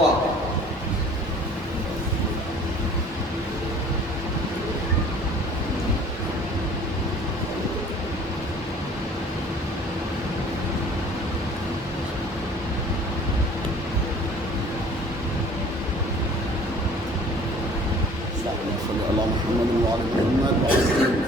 واہ صلی اللہ محمد وعلی محمد وعلی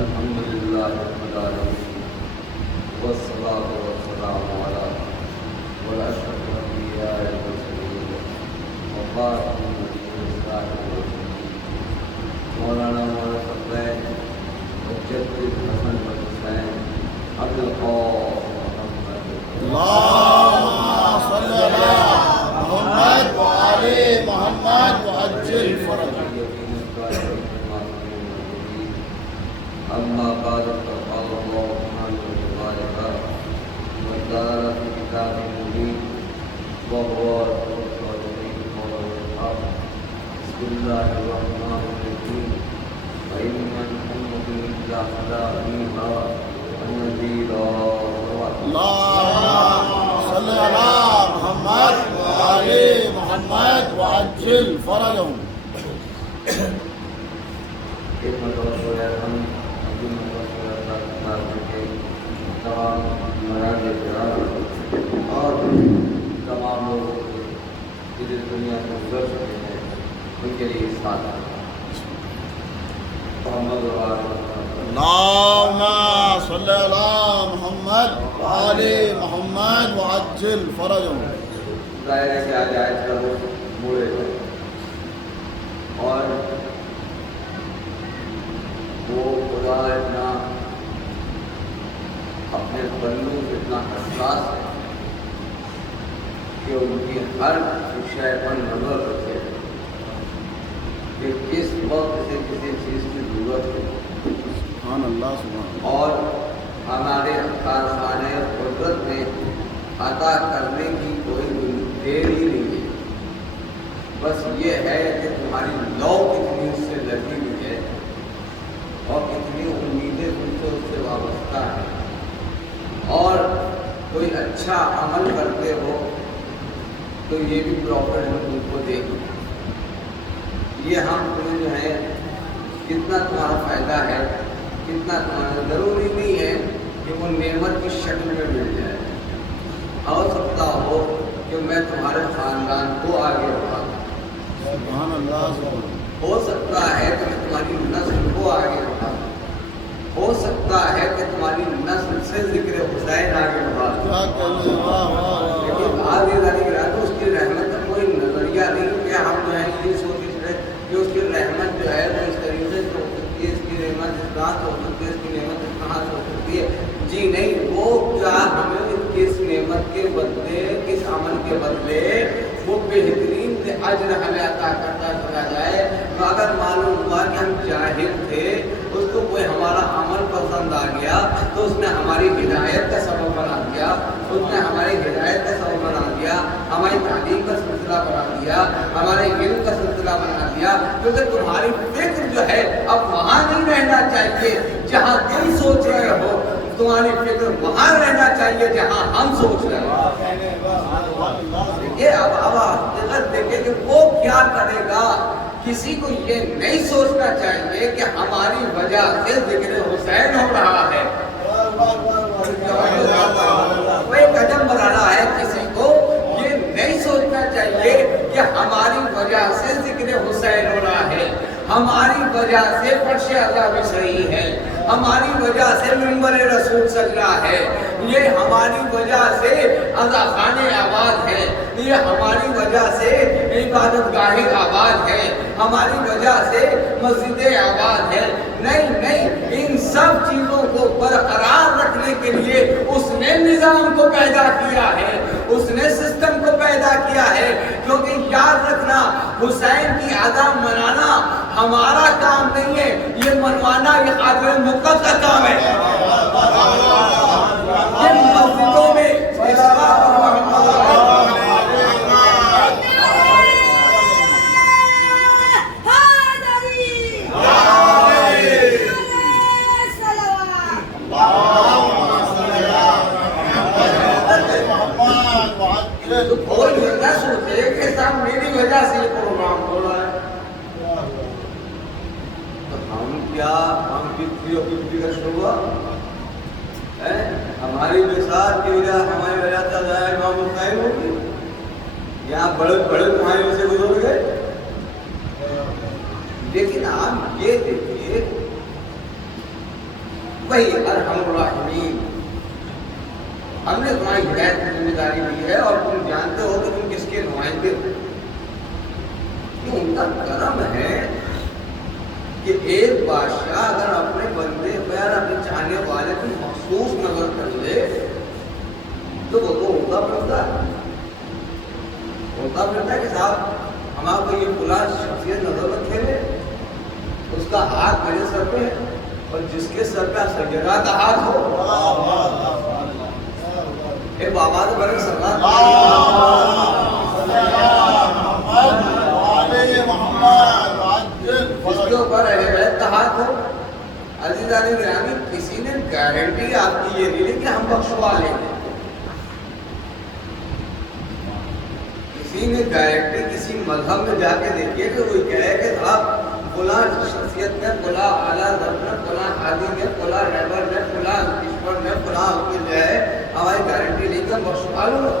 الحمد للہ رب العالمین والصلاة والسلام علی اشرف الانبیاء والمرسلین وخاتم النبیین مولانا حسین مجدد حسن بن حسین ابو القاسم اللہم صلی اللہ محمد وعلی محمد وعجل فرج أما بعد فقال الله سبحانه وتعالى وقال في كتابه المبين وهو الصادقين قوله الحق بسم الله الرحمن الرحيم وإن من أمة إلا خلا فيها ونذيرا اللہم صلی اللہ محمد وعلی محمد وعجل فرجہم ایک مرتبہ ہم تمام مراکز اور تمام لوگ جو اس دنیا سے گزر چکے ہیں ان کے لیے ساتھ محمد اللہم صلی اللہ محمد وعلی محمد وعجل فرجہم ظاہر ہے کہ آج آیت کا رخ موڑے گئے اور وہ خدا اتنا اپنے بندوں سے اتنا حساس ہے کہ ان کی ہر شے پر نظر رکھے کہ کس وقت سے کسی چیز کی ضرورت ہے سبحان اللہ سبحان اور ہمارے کارخانے قدرت میں عطا کرنے کی کوئی دیر ہی نہیں ہے، بس یہ ہے کہ تمہاری لو کتنی اس سے لگی ہوئی ہے اور کتنی امیدیں تم سے اس سے وابستہ ہیں، اور کوئی اچھا عمل کرتے ہو تو یہ بھی پروفٹ ہم تم کو دے گی، یہ ہم تمہیں جو ہے کتنا تمہارا فائدہ ہے، کتنا تمہارا ضروری نہیں ہے کہ وہ نعمت کی شکل میں مل جائے، ہو سکتا ہو کہ میں تمہارے خاندان کو آگے بڑھا دوں، سبحان اللہ سبحان ہو سکتا ہے کہ میں تمہاری نسل کو آگے بڑھا دوں، ہو سکتا ہے کہ تمہاری نسل سے ذکر حسین آگے بڑھا دوں، کیا کہنے واہ واہ واہ لیکن آگے جانے تو اس کی رحمت کا کوئی نظریہ نہیں کہ ہم جو ہے یہ سوچ رہے کہ اس کی رحمت جو ہے وہ اس طریقے سے ہو سکتی ہے، اس کی رحمت اس کہاں سے ہو سکتی ہے، اس کی نعمت اس کہاں سے ہو سکتی ہے، جی نہیں، وہ کیا ہمیں کس نعمت کے بدلے، کس عمل کے بدلے وہ بہترین اجر ہمیں عطا کرتا چلا جائے، تو اگر معلوم ہوا کہ ہم جاہل تھے، اس کو کوئی ہمارا عمل پسند آ گیا تو اس نے ہماری ہدایت کا سبب بنا دیا، اس نے ہماری ہدایت کا سبب بنا دیا، ہماری تعلیم کا سلسلہ بنا دیا، ہمارے علم کا سلسلہ بنا دیا، کیونکہ تمہاری فکر جو ہے اب وہاں نہیں رہنا چاہیے جہاں تم سوچ رہے ہو، تمہاری فکر وہاں رہنا چاہیے جہاں ہم سوچ رہے ہیں۔ دیکھیے اب حقیقت دیکھیں کہ وہ کیا کرے گا، کسی کو یہ نہیں سوچنا چاہیے کہ ہماری وجہ سے ذکر حسین ہو رہا ہے، وہ ایک قدم بڑھانا ہے، کسی کو یہ نہیں سوچنا چاہیے کہ ہماری وجہ سے ذکر حسین ہو رہا ہے، ہماری وجہ سے فرش اللہ بچھ رہی ہے، ہماری وجہ سے منبر رسول سج رہا ہے، یہ ہماری وجہ سے عزا خانے آباد ہے، یہ ہماری وجہ سے عبادت گاہیں آباد ہے، ہماری وجہ سے مسجدیں آباد ہے، نہیں، ان سب چیزوں کو برقرار رکھنے کے لیے اس نے نظام کو پیدا کیا ہے، اس نے سسٹم کو پیدا کیا ہے، کیونکہ یاد رکھنا حسین کی عزا منانا ہمارا کام نہیں ہے، یہ منوانا یہ قادر مقدس کا کام ہے، یہ مسجدوں میں وجہ سے یہ پروگرام ہو رہا ہے. تو ہم 50 کا شعبہ ہے. ہماری مثال کی وجہ ہماری وجہ سے ظاہر امام القائم ہوگی. یہاں بڑے بڑے تمہارے سے گزر گئے. لیکن آپ یہ دیکھیے وہی ارحم الراحمین ہم نے تمہاری ہدایت کی ذمہ داری دی ہے اور تم جانتے ہو کہ تم کس کے نمائندے ہو. یہ ان کا کرم ہے کہ ایک بادشاہ اگر اپنے بندے پر اپنے چاہنے والے کو مخصوص نظر کر لے تو وہ تو ہوتا پھرتا ہے کہ صاحب ہمارا کو یہ فلاں شخصیت نظر رکھے لے, اس کا ہاتھ میرے سر پہ ہے اور جس کے سر پہ سیدہ کا ہاتھ ہو. اے بابا تو بڑے سلام اس کے اوپر اہل بیت کا ہاتھ ہو. عزیزان گرامی کسی نے گارنٹی آپ کی یہ نہیں لی کہ ہم بخشوا لیں گے. کسی نے گارنٹی کسی مذہب میں جا کے دیکھیے کہ وہ کہے کہ صاحب فلاں شخصیت میں فلاں اعلیٰ ذات میں فلاں حاجی میں فلاں رہبر میں فلاں ایشور میں فلاں جو ہے ہماری گارنٹی لے کے ہم بخشوا لوں.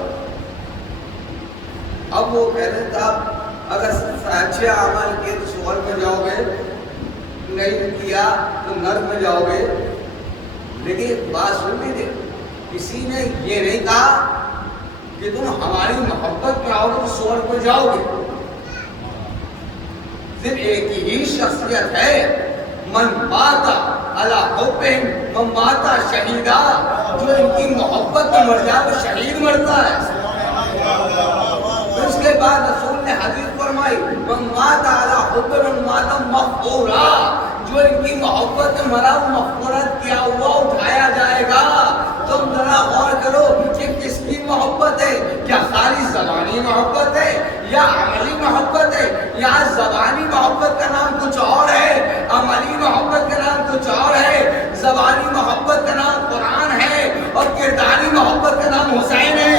اب وہ کہہ رہے صاحب اگر اچھے عمل کیے تو سور میں جاؤ گے, نہیں کیا تو نرک میں جاؤ گے. لیکن بات سن لیجیے, کسی نے یہ نہیں کہا کہ تم ہماری محبت میں آؤ گے تو سور میں جاؤ گے. صرف ایک ہی شخصیت ہے, من ماتا علی حبہم من ماتا شہیدا, جو ان کی محبت میں مر جائے وہ شہید مرتا ہے. اس کے بعد رسول نے حدیث فرمائی من ماتا علی حب من ماتا مغفورا, جو ان کی محبت میں مرا وہ مغفرت کیا ہوا اٹھایا جائے گا. تم ذرا غور کرو کہ کس کی محبت ہے, کیا خالی زبانی محبت ہے یا عملی محبت ہے؟ یا زبانی محبت کا نام کچھ اور ہے, عملی محبت کا نام کچھ اور ہے. زبانی محبت کا نام قرآن ہے اور کرداری محبت کا نام حسین ہے.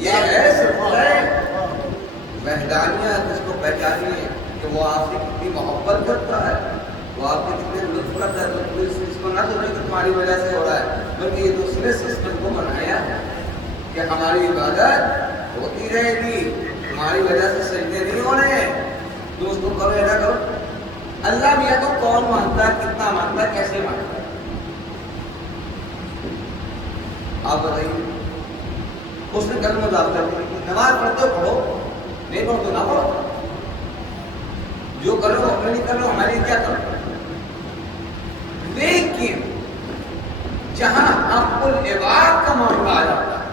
یہ ہے وحدانیت, اس کو پہچانیے کہ وہ آپ سے کتنی محبت کرتا ہے, وہ آپ سے کتنے لطف کرتا ہے. تو اس کو نہ سوچے کہ تمہاری وجہ سے ہو رہا ہے, بلکہ یہ دوسرے سسٹم کو بنایا ہے کہ ہماری عبادت ہوتی رہے گی, تمہاری وجہ سے سجدے نہیں ہونے ہیں. تو اس کو کرو ایسا کرو. اللہ بھی ہے تو کون مانتا ہے, کتنا مانتا ہے, کیسے مانتا ہے, آپ بتائیے. اس نے کل مذاق کر دیا, نماز پڑھتے ہو پڑھو, نہیں پڑھو تو نہ پڑھو, جو کرو اپنے نہیں کرو, ہمارے لیے کیا کرو. لیکن جہاں حق العباد کا معاملہ آ جاتا ہے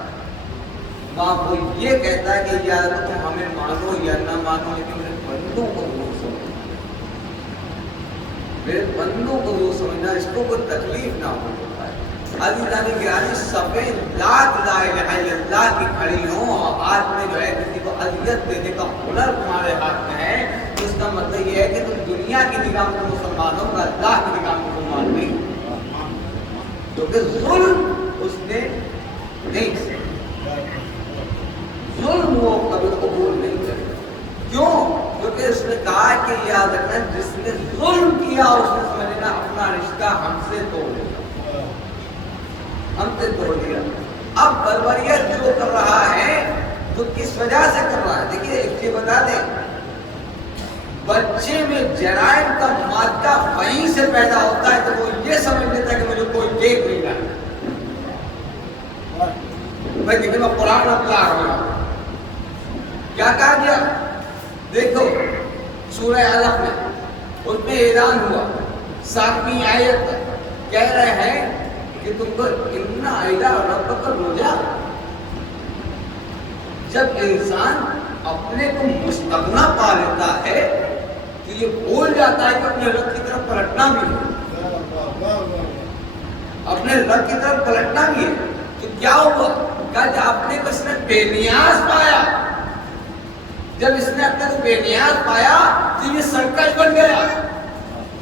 وہاں وہ یہ کہتا ہے کہ یا تم ہمیں مانو یا نہ مانو, لیکن میرے بندوں کو ضرور سمجھنا, میرے بندوں کو ضرور سمجھنا, اس کو کوئی تکلیف نہ ہو. عزیزان گرامی صفیں لاکھ لا الہ الا اللہ کی کھڑی ہوں اور ہاتھ میں جو ہے کسی کو اذیت دینے کا ہنر تمہارے ہاتھ میں ہے, تو اس کا مطلب یہ ہے کہ تم دنیا کی نگاہ میں مسلمان ہو, اللہ کی نگاہ میں مسلمان نہیں, کیونکہ ظلم اس نے نہیں کیا, ظلم وہ کبھی قبول نہیں کرے. کیوں؟ کیونکہ اس نے کہا کہ یاد رکھنا جس نے ظلم کیا اس نے سمجھنا اپنا رشتہ ہم سے توڑ دیا, ہم سے توڑ دیا. اب بربریت جو کر رہا ہے وہ کس وجہ سے کر رہا ہے؟ دیکھیے ایک چیز بتا دیں, بچے میں جرائم کا مادہ وہیں سے پیدا ہوتا ہے تو وہ یہ سمجھ لیتا ہے کہ مجھے کوئی دیکھ نہیں رہا. میں دیکھیں میں قرآن اپلا رہا ہوں, کیا کہا گیا دیکھو سورہ علق میں, اس میں اعلان ہوا 7ویں آیت کہہ رہے ہیں کہ تم کو اتنا عیدہ رب کا روجہ. جب انسان اپنے کو مستغنا پا لیتا ہے تو یہ بھول جاتا ہے کہ اپنے رب کی طرف پلٹنا بھی ہے, اپنے رب کی طرف پلٹنا بھی ہے. تو کیا ہوا کہ جب اپنے کو اس نے بے نیاز پایا, جب اس نے اپنے کو بے نیاز پایا تو یہ سرکش بن گیا.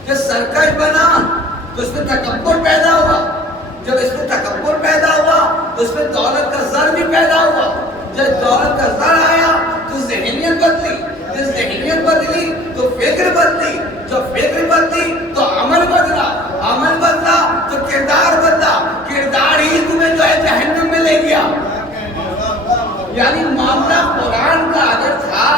جب سرکش بنا تو اس میں تکبر پیدا ہوا. پیدا ہوا. جب دولت کا زر آیا تو ذہنیت بدلی, جب ذہنیت بدلی تو فکر بدلی, جب فکر بدلی تو عمل بدلا, عمل بدلا تو کردار بدلا, کردار ہی تمہیں جو ہے جہنم میں لے گیا. یعنی معاملہ قرآن کا اگر تھا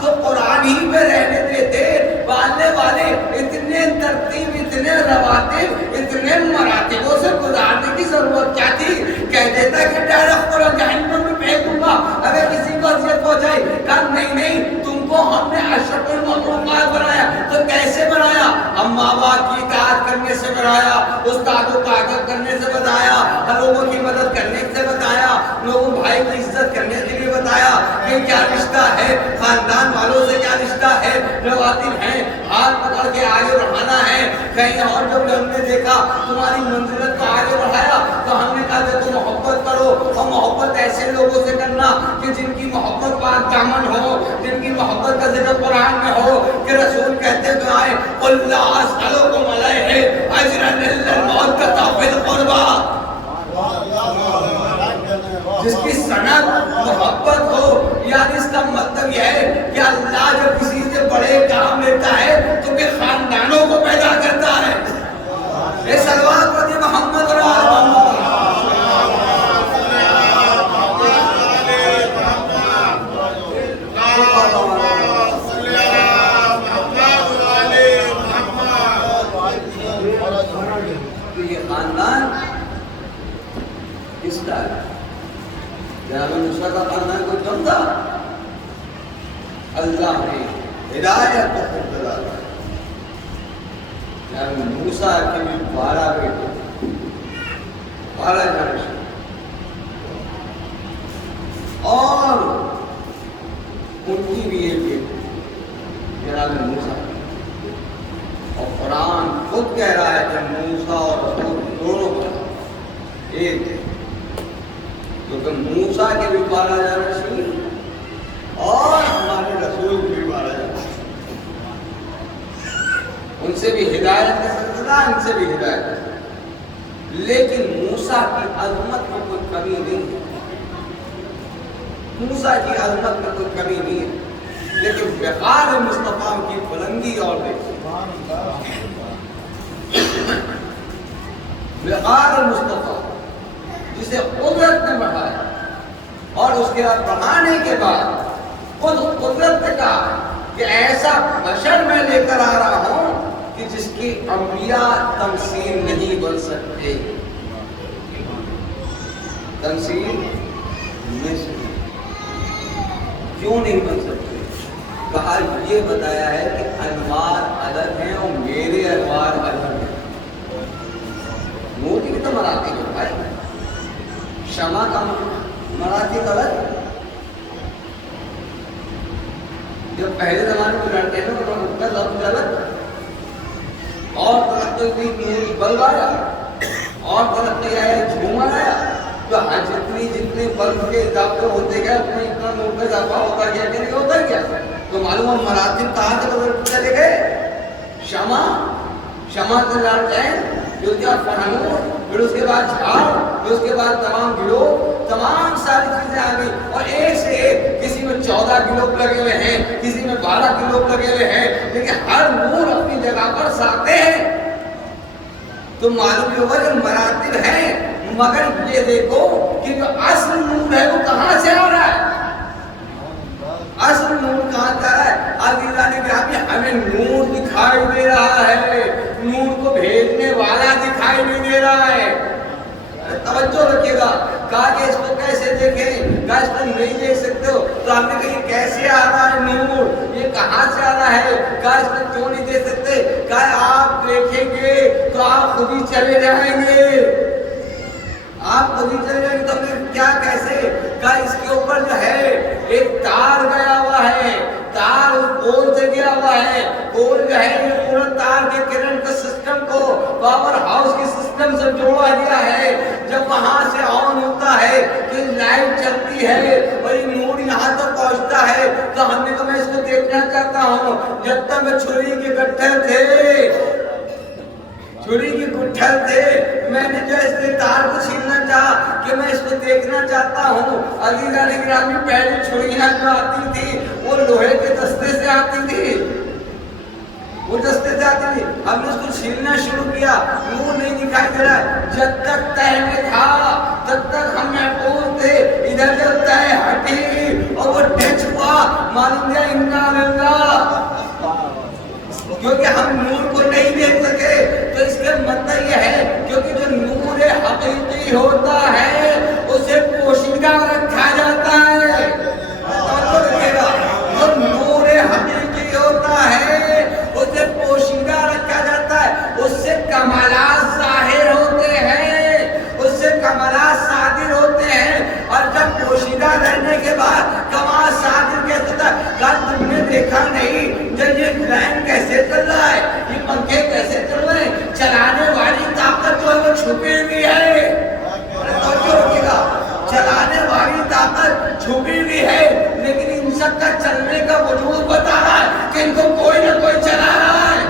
تو قرآن ہی پہ رہنے دیتے. والے والے اتنے ترتیب, اتنے رواتب, اتنے مراتبوں سے گزارنے کی ضرورت کیا تھی؟ کہہ دیتا کہ ڈائریکٹ قرآن جہنم میں پھینک دوں گا اگر کسی کو اذیت ہو جائے. کہا نہیں نہیں, تم کو ہم نے اشرف المخلوقات بنایا. تو کیسے بنایا؟ ہم ماں باپ کی اطاعت کرنے سے بنایا, استادوں کا ادب کرنے سے بتایا, لوگوں کی مدد کرنے سے بتایا, لوگوں بھائی کی عزت کرنے کے لیے بتایا کہ کیا رشتہ ہے, خاندان والوں سے کیا رشتہ ہے, رواتب ہیں, ہاتھ پکڑ کے آگے بڑھانا ہے. کہیں اور جب ہم نے دیکھا تمہاری منزلت کو آگے بڑھایا تو ہم نے کہا دیکھو محبت کرو, اور محبت ایسے لوگوں سے کرنا کہ جن کی محبت پاک دامن ہو, جن کی محبت کا ذکر قرآن میں ہو کہ رسول کہتے تو آئے قل لا اسألکم علیہ اجرا الا المودۃ فی القربى, جس کی سند محبت ہو. یعنی اس کا مطلب یہ ہے کہ اللہ جب کسی سے بڑے کام لیتا ہے تو پھر خاندانوں کو پیدا کرتا ہے. اے صلوات پڑھیے محمد اور آل محمد. یہ خاندان کس کا ہے؟ جناب موسیٰ کا خاندان کوئی کم تھا؟ اللہ نے ہدایت کو خود دلاتا ہے. جناب موسیٰ کے بھی 12 بیٹے, 12 جنریشن, اور ان کی بھی ایک بیٹی جناب موسیٰ. اور قرآن خود کہہ رہا ہے کہ موسیٰ اور رسول دونوں ایک تھے, کیونکہ موسیٰ کے بھی 12 جنریشن اور ہمارے رسول کے بھی 12 جنریشن. ان سے بھی ہدایت کا سلسلہ, ان سے بھی ہدایت کا سلسلہ. لیکن موسیٰ کی عظمت میں کوئی کمی نہیں ہے, موسیٰ کی عظمت میں کوئی کمی نہیں ہے, لیکن وقار مصطفیٰ کی بلندی اور دیکھیں. وقار مصطفیٰ جسے قدرت نے بڑھایا, اور اس کے بعد بڑھانے کے بعد خود قدرت نے کہا کہ ایسا بشر میں لے کر آ رہا ہوں کہ جس کی انبیاء تمثیل نہیں بن سکتے. تمثیل کیوں نہیں بن سکتے؟ کہا یہ بتایا ہے کہ انوار الگ ہیں اور میرے انوار الگ ہیں. نور کی بھی تو مراتب ہے بھائی, شمع کا مراتب الگ. جب پہلے زمانے میں لڑتے ہیں تو ان کا لفظ الگ, اور ترقی ہوئی نور بلب آیا, اور ترقی آیا جھومر آیا, تو جتنی بلب کے اضافے ہوتے گئے اتنا نور کا اضافہ ہوتا گیا کہ نہیں ہوتا گیا. تو معلوم مراتب کہاں تک چلے گئے؟ شمع سے لالٹین, پھر اس کے بعد فنور, پھر اس کے بعد جھاڑ, پھر اس کے بعد تمام گلوب, تمام ساری چیزیں آ گئی. اور ایک سے ایک, کسی میں 14 گلوب لگے ہوئے ہیں, کسی میں 12 گلوب لگے ہوئے ہیں, لیکن ہر نور اپنی جگہ پر ساتے ہیں. تو معلوم یہ ہوا کہ مراتب ہیں, مگر یہ دیکھو کہ جو اصل نور ہے وہ کہاں سے آ رہا ہے. اصل نور کہاں سے آ رہا ہے؟ اللہ نے کہا کہ ہمیں نور دکھائی دے رہا ہے, نور کو بھیجنے والا دکھائی نہیں دے رہا ہے. توجہ رکھیے گا. کہا کہ اس کو کیسے دیکھیں؟ کہا اس کو نہیں دیکھ سکتے ہو. تو ہم نے کہا یہ کیسے آ رہا ہے نور, یہ کہاں سے آ رہا ہے؟ کہا اس کو کیوں نہیں دیکھ سکتے؟ کہا آپ دیکھیں گے تو آپ خود ہی چلے جائیں گے, آپ خود ہی چلے جائیں گے. تو ہم نے کیا کیسے؟ کہا اس کے اوپر جو ہے ایک تار گیا ہوا ہے, تار اس پول سے گیا ہوا ہے. پول جو ہے یہ پورا تار کے کرنٹ کے سسٹم کو پاور ہاؤس کے سسٹم سے جوڑا گیا ہے. جب وہاں سے آن ہوتا ہے تو لائٹ چلتی ہے اور یہ نور یہاں تک پہنچتا ہے. تو ہم نے کہا میں اس کو دیکھنا چاہتا ہوں. جب تک میں چھری کے گٹھر تھے, چھری کی گٹھل تھے, میں نے جو اس کے تار کو چھیننا چاہا کہ میں اس کو دیکھنا چاہتا ہوں. عزیزان گرامی پہلی چھڑیاں جو آتی تھی وہ لوہے کے دستے سے آتی تھی، وہ دستے سے آتی تھی. ہم نے اس کو چھیلنا شروع کیا، نور نہیں دکھائی دے رہا ہے. جب تک تہ میں تھا تب تک ہم محفوظ تھے. ادھر جب تہ ہٹی اور وہ ٹچ ہوا معلوم ہے انا للہ، کیونکہ ہم نور کو نہیں دیکھ سکے. تو اس کا مطلب یہ ہے کیونکہ جو نور حقیقی ہوتا ہے اسے پوشیدہ رکھا جاتا ہے. جو نور حقیقی ہوتا ہے اسے پوشیدہ رکھا جاتا ہے، اس سے کمالات ظاہر ہوتے ہیں، اس سے کمالات صادر ہوتے ہیں. اور جب پوشیدہ رہنے کے بعد کمال صادر کیسے ہوتا ہے؟ کل تم نے دیکھا نہیں جب یہ فین کیسے چل رہا ہے، یہ پنکھے کیسے چل رہے ہیں، چلانے والی طاقت جو ہے وہ چھپی ہوئی ہے. چلانے والی طاقت چھپی ہوئی ہے، لیکن ان سب کا چلنے کا وجود بتا رہا ہے کہ ان کو کوئی نہ کوئی چلا رہا ہے،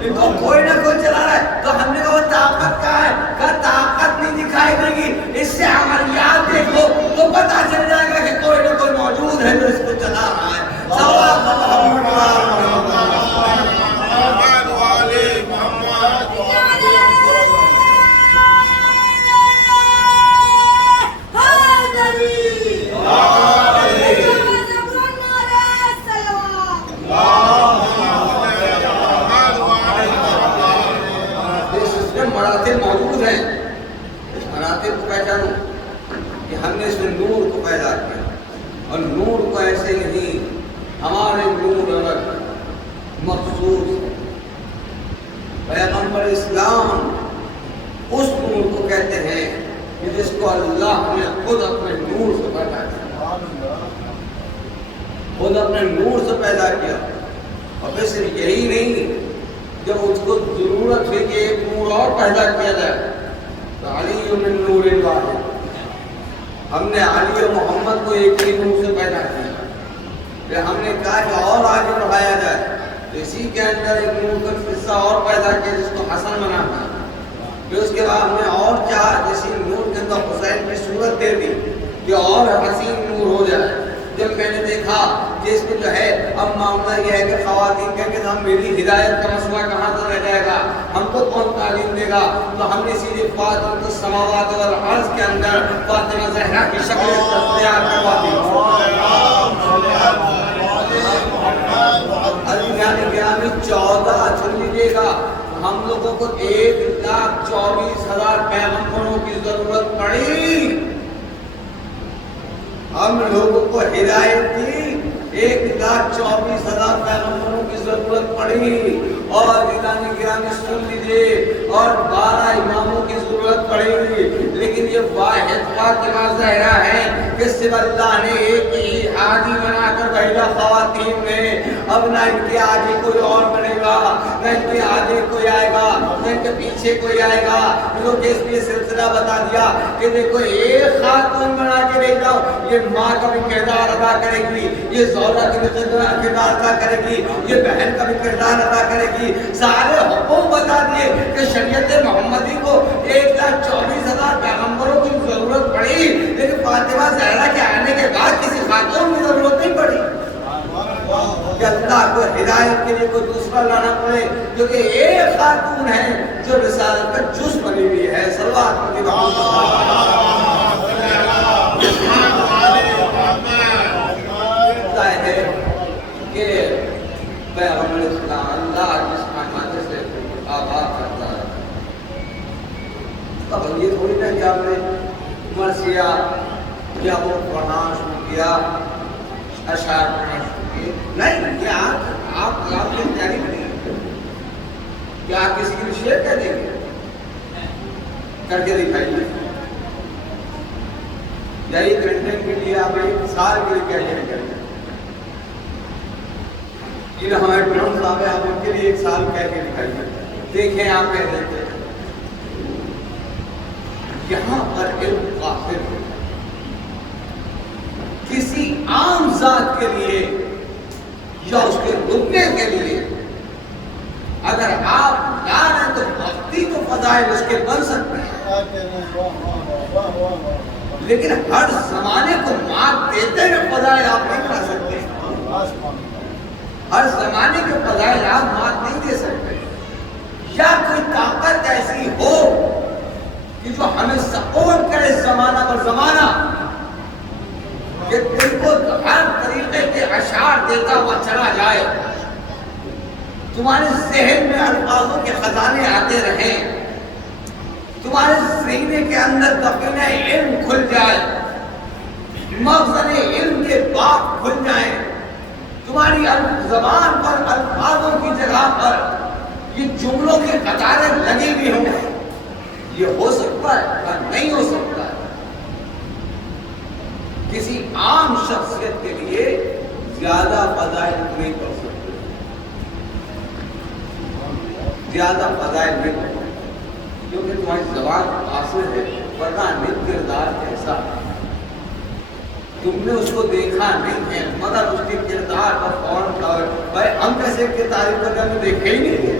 ان کو کوئی نہ کوئی چلا رہا ہے. تو ہم نے کہا وہ طاقت کہاں ہے؟ کہا طاقت نہیں دکھائی دے گی، اس سے عملیات دیکھو تو پتا چل جائے گا کہ کوئی نہ کوئی موجود ہے جو اس کو چلا رہا ہے. مراتب موجود ہیں، اس مراتب کو پہچانو کہ ہم نے اس نور کو پیدا کیا، اور نور کو ایسے نہیں، ہمارے نور الگ مخصوص ہے. پیغمبر اسلام اس نور کو کہتے ہیں کہ جس کو اللہ نے خود اپنے نور سے پیدا کیا، خود اپنے نور سے پیدا کیا. اور پھر صرف یہی نہیں، جب اس کو ضرورت ہوئی کہ ایک نور اور پیدا کیا جائے تو علی من نور واحد، ہم نے علی و محمد کو ایک ہی نور سے پیدا کیا. پھر ہم نے کہا کہ اور آگے بڑھایا جائے تو اسی کے اندر ایک نور کا حصہ اور پیدا کیا جس کو حسن بنانا. پھر اس کے بعد ہم نے اور چاہا جیسی نور کے اندر حسین کی صورت دے دی کہ اور حسین نور ہو جائے. جب میں نے دیکھا کہ اس میں جو ہے اب معاملہ یہ ہے کہ خواتین کہیں کہ ہم میری ہدایت کا مسئلہ کہاں سے رہ جائے گا، ہم کو کون تعلیم دے گا؟ تو ہم نے اسی لیے فاطمہ السماوات والارض کے اندر فاطمہ زہرا کی شکل تیار کروا دی. گرامی 14 چن لیجیے گا، ہم لوگوں کو 1,24,000 پیغمبروں کی ضرورت پڑی. ہم لوگوں کو ہدایت دی 1,24,000 پیغمبروں کی ضرورت پڑی. اور گرامی سن لیجیے، اور 12 اماموں کی ضرورت پڑی. لیکن یہ واحد فاطمہ زہرا ہے کہ صرف اللہ نے ایک ہی ہادی بنا کر بھیجا خواتین میں. اب نہ ان کے آگے کوئی اور بنے گا، نہ ان کے آگے کوئی آئے گا، نہ ان کے پیچھے کوئی آئے گا. لوگ اس لیے سلسلہ بتا دیا کہ دیکھو ایک خاتون بنا کے لے جاؤ، یہ ماں کا بھی کردار ادا کرے گی، یہ زوجہ کا بھی کردار ادا کرے گی، یہ بہن کا بھی کردار ادا کرے گی. سارے حقوق بتا دیے کہ شریعت محمدی کو 1,24,000 پیغمبروں کی ضرورت پڑی، لیکن فاطمہ زہرا کے آنے کے بعد کسی خاتون کی ضرورت نہیں پڑی کہ اللہ کو ہدایت کے لیے کوئی دوسرا لانا پڑے، کیونکہ ایک خاتون ہے جو رسالت کا جز بنی ہوئی ہے. صلوات کی ہے کہ پیغمبر اسلام اللہ جس مہمان سے آباد کرتا ہے. اب یہ تھوڑی نہ کہ آپ نے مرثیہ یا وہ پڑھنا شروع کیا، اشعار پڑھنا شروع کیے، نہیں. یہ آپ کی تیاری نہیں، کیا آپ کسی کے لیے شیئر کر دیں گے؟ کر کے دکھائیے. یا ایک گھنٹے کے لیے آپ 1 سال کے لیے کیا کریں؟ ہمارے برہم صاحب ہے، آپ ان کے لیے 1 سال کہہ کے دکھائیے، دیکھیں آپ کہہ دیتے ہیں. یہاں پر علم قاصر ہے، کسی عام ذات کے لیے یا اس کے رکنے کے لیے اگر آپ لا رہے تو وقتی تو فضائل اس کے بن سکتے ہیں، لیکن ہر زمانے کو مات دیتے ہوئے فضائل آپ نہیں کر سکتے، ہر زمانے کے فضائل آپ مات نہیں دے سکتے۔ یا کوئی طاقت ایسی ہو کہ جو ہمیں سپورٹ کرے زمانہ پر زمانہ، کہ دل کو ہر طریقے کے اشعار دیتا ہوا چلا جائے، تمہارے ذہن میں الفاظوں کے خزانے آتے رہیں، تمہارے سینے کے اندر دفینہ علم کھل جائے، مخزن علم کے باب کھل جائیں، تمہاری زبان پر الفاظوں کی جگہ پر یہ جملوں کی قطاریں لگی ہوئی ہوں، یہ ہو سکتا ہے یا نہیں ہو سکتا ہے؟ کسی عام شخصیت کے لیے زیادہ فضائل نہیں کر سکتے، زیادہ فضائل نہیں کر سکتے، کیونکہ تمہاری زبان قاصر ہے، پتہ نہیں کردار کیسا ہے، تم نے اس کو دیکھا نہیں ہے، مگر اس کے کردار پر فوراً بھائی ہم کیسے کی تعریف کرتے ہم نے دیکھے ہی نہیں ہے۔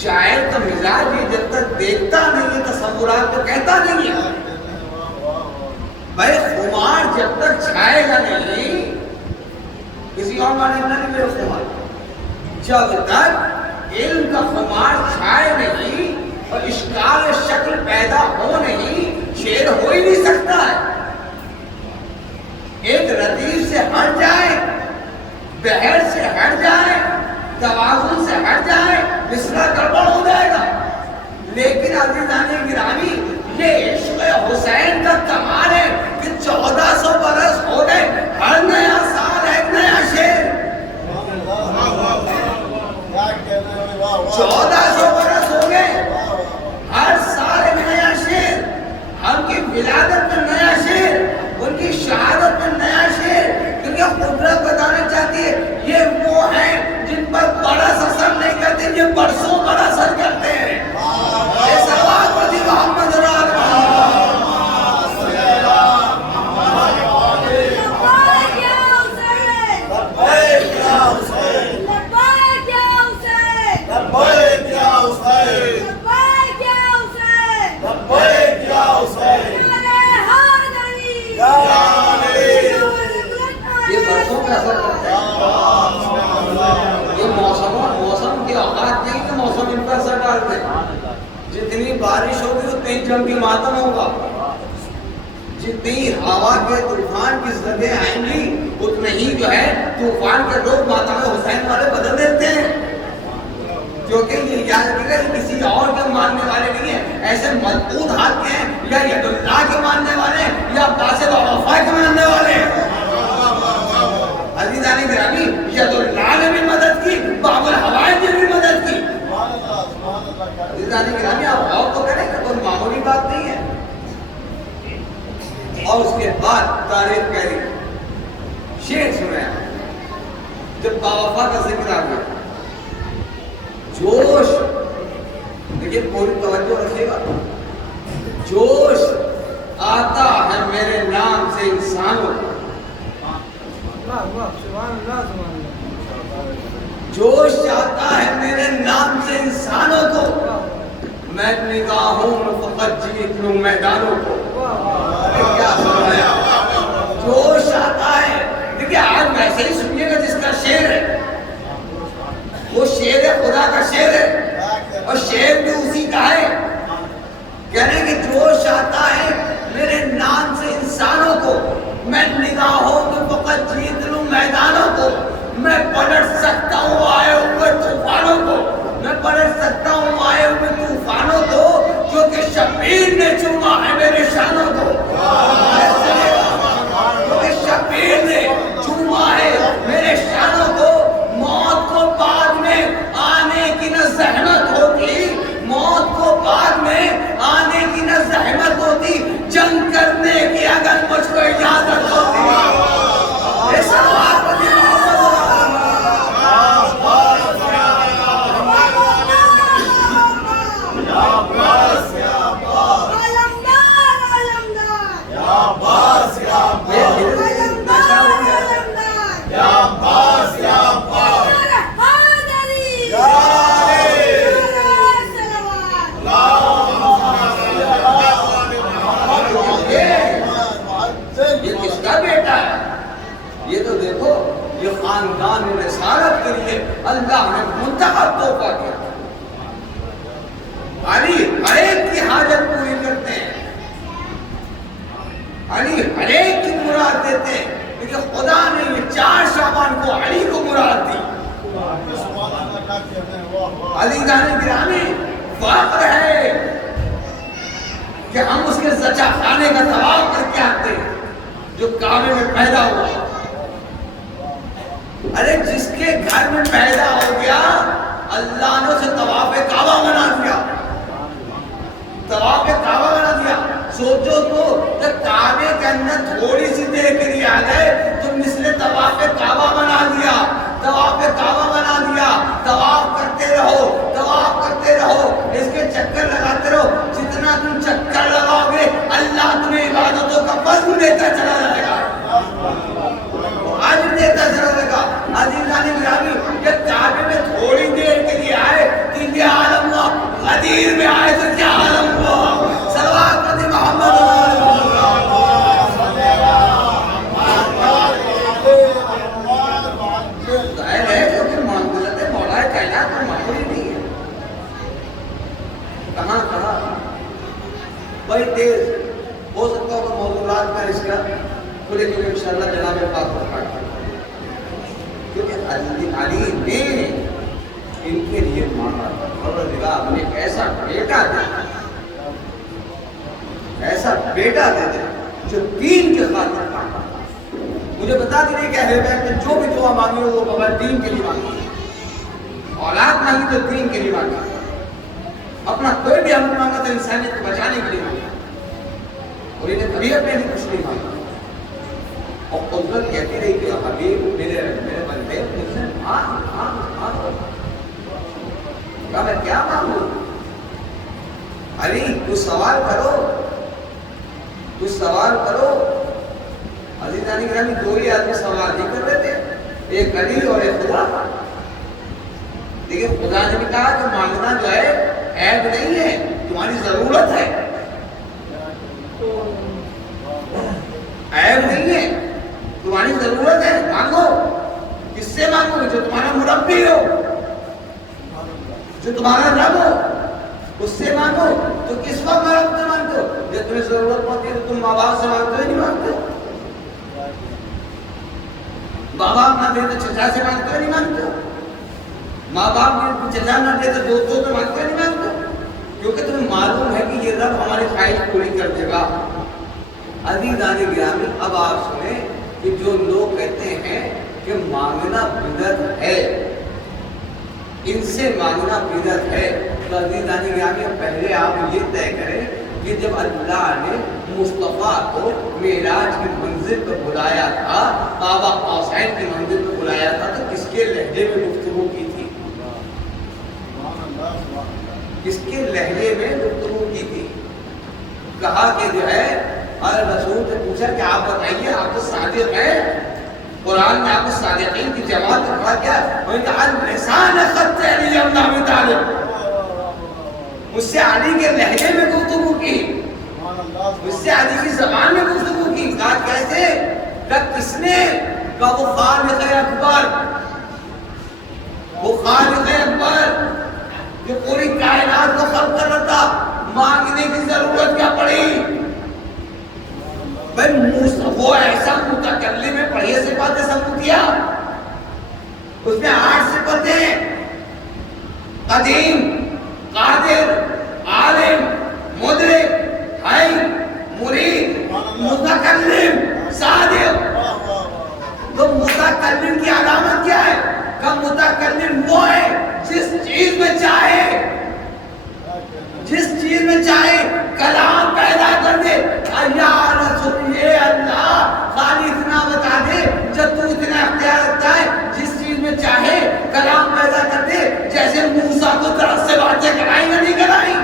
شاعر کا مزاج یہ جب تک دیکھتا نہیں ہے تصورات تو کہتا نہیں ہے۔ بھائی خمار جب تک چھائے گا نہیں، کسی اور معنی نہیں میرے خمار، جب تک علم کا خمار چھائے نہیں اور اشکال شکل پیدا ہو نہیں، شعر ہو ہی نہیں سکتا ہے۔ ایک ردیف سے ہٹ جائے، بحر سے ہٹ جائے، توازن سے ہٹ جائے، مصرع گڑبڑ ہو جائے گا۔ لیکن عزیزان گرامی، یہ عشق حسین کا کمال ہے کہ 1400 برس ہو گئے، ہر نیا سال ایک نیا شعر، 1400 برس ہو گئے، ہر سال ایک نیا شعر، ہم کی ولادت میں نیا شعر، ان کی شہادت میں نیا شعر، کیونکہ قدرت بتانا چاہتی ہے یہ وہ ہیں جن پر برس اثر نہیں کرتے، یہ برسوں پر اثر کرتے ہیں۔ اس آواز پر دی محمد رات جتنی بارش ہوگی اتنی جنگ کی ماتم ہوگا، جتنی ہوا کے طوفان کی زدیں آئیں گی اتنے ہی جو ہے طوفان کے لوگ ماتم حسین والے بدل دیتے ہیں، کیونکہ یہ یاد رکھیے کہ کسی اور کے ماننے والے نہیں ہیں، ایسے مضبوط ہاتھ کے ہیں، یا ید اللہ کے ماننے والے ہیں یا باسط و وفا کے ماننے والے ہیں۔ عزیزان گرامی، ید اللہ نے بھی مدد کی، باب الحوائج نے بھی مدد کی۔ عزیزان گرامی، آپ غور تو کریں کہ کوئی معمولی بات نہیں ہے۔ اور اس کے بعد تاریخ کہہ رہی شعر سنیں، جب باوفا کا ذکر آ گیا، جوش، دیکھیے پوری توجہ رکھیے گا، جوش آتا ہے میرے نام سے انسانوں کو، جوش آتا ہے میرے نام سے انسانوں کو، میں نگاہوں میں فقط جیت لوں میدانوں کو۔ کیا سنایا؟ جوش آتا ہے، دیکھیے آج ویسے ہی سنیے گا جس کا شعر ہے، وہ شعر خدا کا شعر ہے، اور شعر بھی اسی کا ہے، کہنے کہ جوش آتا ہے میرے نام سے انسانوں کو، میں نگاہوں میں فقط جیت لوں میدانوں کو، میں پلٹ سکتا ہوں آئے ہوئے طوفانوں کو، میں پلٹ سکتا ہوں آئے ہوئے طوفانوں کو، کیونکہ شبیر نے چوما ہے میرے شانوں کو، کیونکہ شبیر نے چوما ہے میرے شانوں کو۔ موت کو بعد میں آنے کی نہ زحمت ہوتی، موت کو اللہ نے منتخب تحفہ کیا. علی ہر ایک کی حاجت پوری کرتے ہیں, علی ہر ایک کی مراد دیتے ہیں, لیکن خدا نے یہ 4 شعبان کو علی کو مراد دی. علی جان گرامی فخر ہے کہ ہم اس کے زچہ خانے کا طواف کر کے آتے ہیں جو کعبے میں پیدا ہوا. ارے جس کے گھر میں پیدا ہو گیا اللہ نے اسے طواف کعبہ بنا دیا, طواف کعبہ بنا دیا. سوچو تو جب کعبے کے اندر تھوڑی سی دیر کے لیے آ گئے تو مثل طواف کعبہ بنا دیا, طواف کعبہ بنا دیا. طواف کرتے رہو, طواف کرتے رہو, اس کے چکر لگاتے رہو. جتنا تم چکر لگاؤ گے اللہ تمہیں عبادتوں کا فضل دیتا چلا جائے گا, آج دیتا چلا جائے گا. عزیزان گرامی جب کعبے میں تھوڑی دیر کے لیے آئے تو یہ عالم ہوا, غدیر میں آئے تو کیا عالم ہوا. صلوات پڑھیں محمد ظاہر ہے کیونکہ معاملت مولا کائنات میں معمولی نہیں ہے. کہاں کہاں بڑی تیز ہو سکتا ہوگا موضوعات کا اس کا کھلے کیونکہ انشاءاللہ جناب پاک کو پڑھ کیونکہ علی نے ان کے لیے مانگا اور رضا نے ایسا بیٹا دے, ایسا بیٹا دے دے جو دین کے خاطر مانگا. مجھے بتا دیجیے کہ اہل بیت میں جو بھی دعا مانگی ہو وہ بغیر دین کے لیے مانگی, اولاد مانگی تو دین کے لیے مانگی, اپنا کوئی بھی عمل مانگا تو انسانیت کو بچانے کے لیے مانگا, اور انہیں کبھی اپنے لیے کچھ نہیں مانگا. اور قدرت کہتی رہی کہ حبیب میرے بندے مجھ سے کہا میں کیا مانگوں. علی کچھ سوال کرو, کچھ سوال کرو. عزیزان گرامی 2 ہی آدمی سوال نہیں کر رہے تھے, ایک علی اور ایک خدا. لیکن خدا نے بھی کہا کہ مانگنا جو ہے عیب نہیں ہے, تمہاری ضرورت ہے, عیب نہیں ہے, تمہاری ضرورت ہے, مانگو. کس سے مانگو؟ جو تمہارا مربی ہو, جو تمہارا رب ہو, اس سے مانگو. تو کس وقت رب سے مانگتے ہو؟ جب تمہیں ضرورت پڑتی ہے تو تم ماں باپ سے مانگتے ہو نہیں مانگتے ہو, ماں باپ نہ دے تو چچا سے مانگتے ہو نہیں مانگتے ہو, ماں باپ نے چچا نہ دے تو دوستوں سے مانگتے ہو نہیں مانگتے ہو, کیونکہ تمہیں معلوم ہے کہ یہ رب ہماری خواہش پوری کر دے گا. عزیزان گرامی اب آپ سنیں کہ جو لوگ کہتے ہیں کہ مانگنا بدعت ہے, ان سے مانگنا بدعت ہے, تو عزیزان گرامی پہلے آپ یہ طے کریں کہ جب اللہ نے مصطفیٰ کو معراج کی منزل پر بلایا تھا, بابا قوسین کی منزل پر بلایا تھا, تو کس کے لہجے میں گفتگو کی تھی, کس کے لہجے میں گفتگو کی تھی. کہا کہ جو ہے اور رسول سے پوچھا کہ آپ بتائیے آپ تو صادق ہیں, قرآن میں آپ کو صادقین کی جماعت رکھا کیا, انہوں نے کہا لسان خط علی ابن ابی طالب, اس سے علی کے لہجے میں گفتگو کی, اس سے علی کی زبان میں گفتگو کی. کہا کیسے؟ کہا کس نے؟ کہا وہ خالق اکبر, وہ خالق اکبر جو پوری کائنات کو خلق کر رہا تھا, مانگنے کی ضرورت کیا پڑی؟ وہ ایسا متکلم ہے, پڑھیے صفات ثبوتیہ, اس میں 8 صفتیں, قدیم, قادر, عالم, مدرک, حی, مرید, متکلم, صادق. تو متکلم کی علامت کیا ہے؟ کہ متکلم وہ ہے جس چیز میں چاہے, جس چیز میں چاہے کلام پیدا کر دے. یا رسول یہ اللہ خالی اتنا بتا دے, جب تو اتنا اختیار رکھتا ہے جس چیز میں چاہے کلام پیدا کر دے. جیسے موسیٰ کو درخت سے باتیں کرائیں یا نہیں کرائیں,